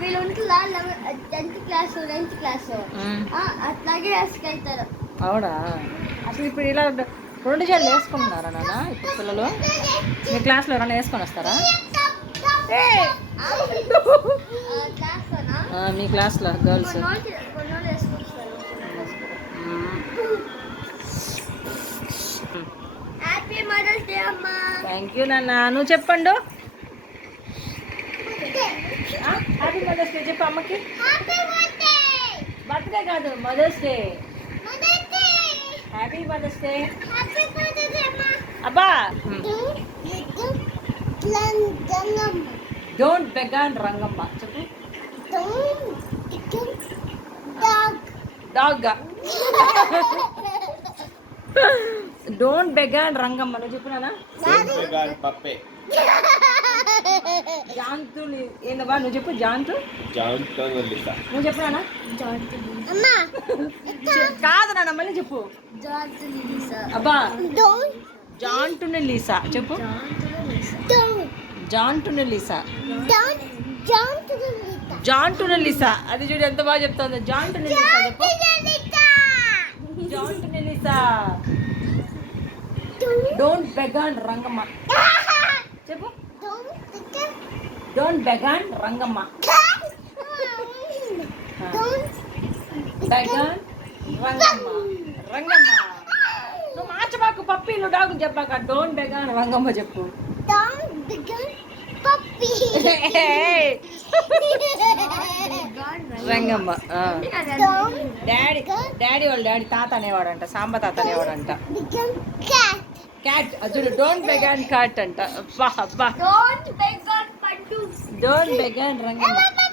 వీళ్ళు ఉంటుందా tenth class ninth class. అట్లాగే వేసుకెళ్తారు. అవునా? అసలు ఇప్పుడు ఇలా రెండు జడలు వేసుకుంటున్నారా నాన్న ఇప్పుడు పిల్లలు? మీ క్లాస్లో ఎవరైనా వేసుకొని వస్తారా? మీ క్లాస్లో గర్ల్స్ కొన్ని కొన్ని వేసుకొస్తారు హ్యాపీ మదర్స్ డే అమ్మా థ్యాంక్ యూ నాన్న. నువ్వు చెప్పండు. హ్యాపీ మదర్స్ డే చెప్పు అమ్మకి. బర్త్డే కాదు mother's day happy mother's day అబ్బా! డోంట్ బెగాన్ రంగమ్మ చెప్పు. Dog dog don't beg on Rangamma. నువ్వు చెప్పినానా? పప్పే. జాంతు ఏందబ్బా? నువ్వు చెప్పు జాంతు? నువ్వు చెప్పినానా? అమ్మా. కాదు నాన్న మళ్ళీ చెప్పు. అబ్బా. డోంట్ జాంటుని లీసా. చెప్పు. జాంటుని లీసా. జాంటుని లీసా. అది చూడు ఎంత బాగా చెప్తుందో. జాంటుని లీసా చెప్పు. జాంటుని Lisa. Don't beg on Rangamma. చెప్పు. Don't beg on Rangamma. Beg on Rangamma. Rangamma. నువ్వు మార్చబాకు పప్పి నువ్వు డాగు చెప్పాక డోంట్ బెగాన్ రంగమ్మ చెప్పు. రంగమ్మ. డాడీ డాడీ వాళ్ళ డాడీ తాత అనేవాడంట సాంబ తాత అనేవాడంట. క్యాట్ అదుడు డోంట్ బెగాన్ కాట్ అంట అబ్బా అబ్బా Don't beg on Pandu. Don't beg on Rangamma